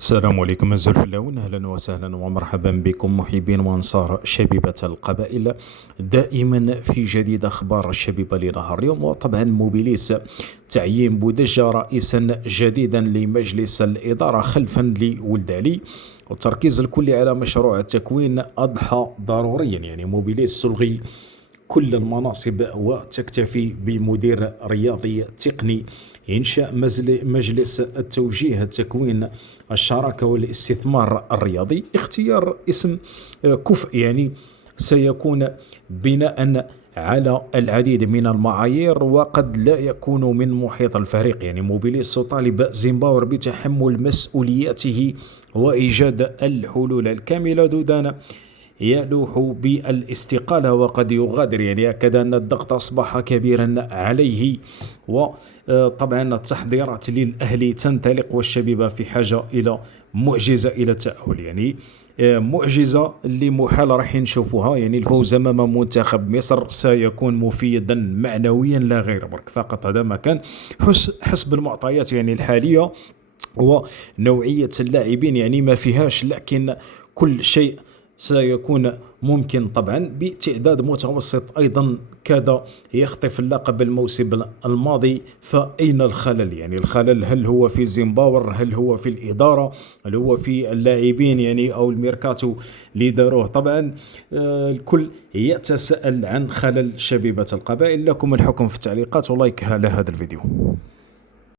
السلام عليكم الزلفلاون، اهلا وسهلا ومرحبا بكم محبين وانصار شبيبه القبائل. دائما في جديد اخبار الشبيبه لنهار اليوم. وطبعا موبيليس تعيين بودجه رئيسا جديدا لمجلس الاداره خلفا لولد علي، والتركيز الكلي على مشروع التكوين اضحى ضروريا. يعني موبيليس تلغي كل المناصب وتكتفي بمدير رياضي تقني، إنشاء مجلس التوجيه التكوين الشراكة والاستثمار الرياضي، اختيار اسم كفء يعني سيكون بناء على العديد من المعايير وقد لا يكون من محيط الفريق. يعني موبيليس تطالب زيمباور بتحمل مسؤولياته وإيجاد الحلول الكاملة. دودان يلوح بالاستقالة وقد يغادر، يعني أكد أن الضغط أصبح كبيرا عليه. وطبعا التحضيرات للأهلي تنطلق والشبيبة في حاجة إلى معجزة إلى التأهل. يعني معجزة اللي محال راح نشوفوها. يعني الفوز أمام منتخب مصر سيكون مفيدا معنويا لا غير، برك فقط هذا ما كان حسب المعطيات يعني الحالية ونوعية اللاعبين، يعني ما فيهاش، لكن كل شيء سيكون ممكن طبعا بتعداد متوسط أيضا كاد يخطف اللقب الموسم الماضي. فأين الخلل؟ يعني الخلل هل هو في زيمباور، هل هو في الإدارة، هل هو في اللاعبين يعني أو الميركاتو اللي داروه؟ طبعا الكل يتساءل عن خلل شبيبة القبائل. لكم الحكم في التعليقات ولايك على هذا الفيديو.